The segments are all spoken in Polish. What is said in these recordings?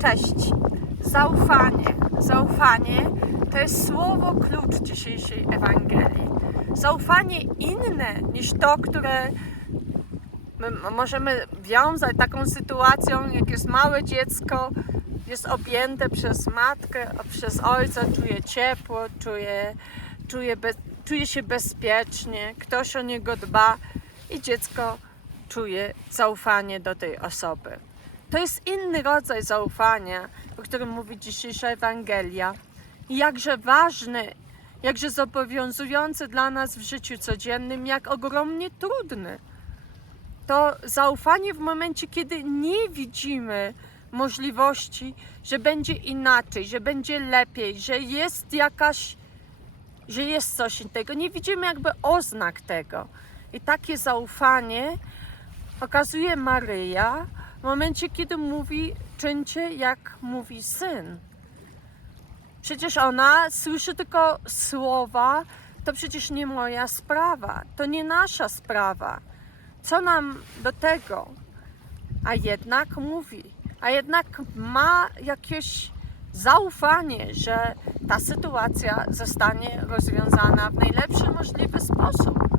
Cześć. Zaufanie. Zaufanie to jest słowo klucz dzisiejszej Ewangelii. Zaufanie inne niż to, które możemy wiązać taką sytuacją, jak jest małe dziecko, jest objęte przez matkę, przez ojca, czuje ciepło, czuje, czuje, be, czuje się bezpiecznie, ktoś o niego dba i dziecko czuje zaufanie do tej osoby. To jest inny rodzaj zaufania, o którym mówi dzisiejsza Ewangelia. I jakże ważny, jakże zobowiązujący dla nas w życiu codziennym, jak ogromnie trudny. To zaufanie w momencie, kiedy nie widzimy możliwości, że będzie inaczej, że będzie lepiej, że jest jakaś, że jest coś tego. Nie widzimy jakby oznak tego. I takie zaufanie okazuje Maryja w momencie, kiedy mówi, czyńcie jak mówi syn. Przecież ona słyszy tylko słowa, to przecież nie moja sprawa, to nie nasza sprawa. Co nam do tego? A jednak mówi, a jednak ma jakieś zaufanie, że ta sytuacja zostanie rozwiązana w najlepszy możliwy sposób.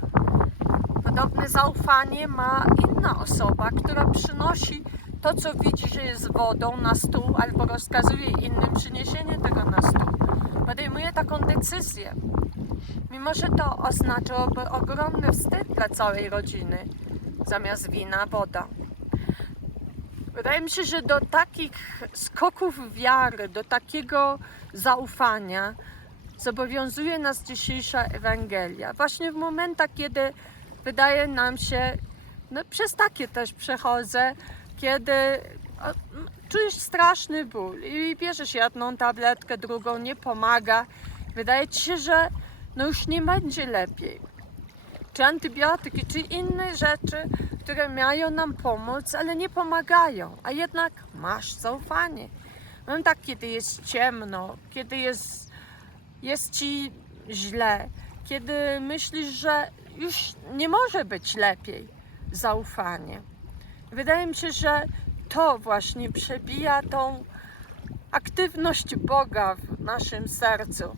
Podobne zaufanie ma inna osoba, która przynosi to, co widzi, że jest wodą na stół, albo rozkazuje innym przyniesienie tego na stół. Podejmuje taką decyzję. Mimo, że to oznaczałoby ogromny wstyd dla całej rodziny, zamiast wina woda. Wydaje mi się, że do takich skoków wiary, do takiego zaufania zobowiązuje nas dzisiejsza Ewangelia. Właśnie w momentach, kiedy wydaje nam się, no przez takie też przechodzę, kiedy czujesz straszny ból i bierzesz jedną tabletkę, drugą, nie pomaga. Wydaje ci się, że no już nie będzie lepiej. Czy antybiotyki, czy inne rzeczy, które mają nam pomóc, ale nie pomagają, a jednak masz zaufanie. Mam tak, kiedy jest ciemno, kiedy jest, jest ci źle, kiedy myślisz, że już nie może być lepiej, zaufanie. Wydaje mi się, że to właśnie przebija tą aktywność Boga w naszym sercu.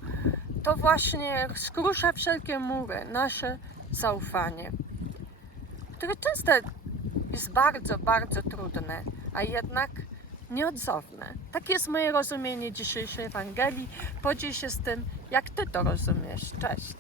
To właśnie skrusza wszelkie mury, nasze zaufanie, które często jest bardzo, bardzo trudne, a jednak nieodzowne. Takie jest moje rozumienie dzisiejszej Ewangelii. Podziel się z tym, jak Ty to rozumiesz. Cześć.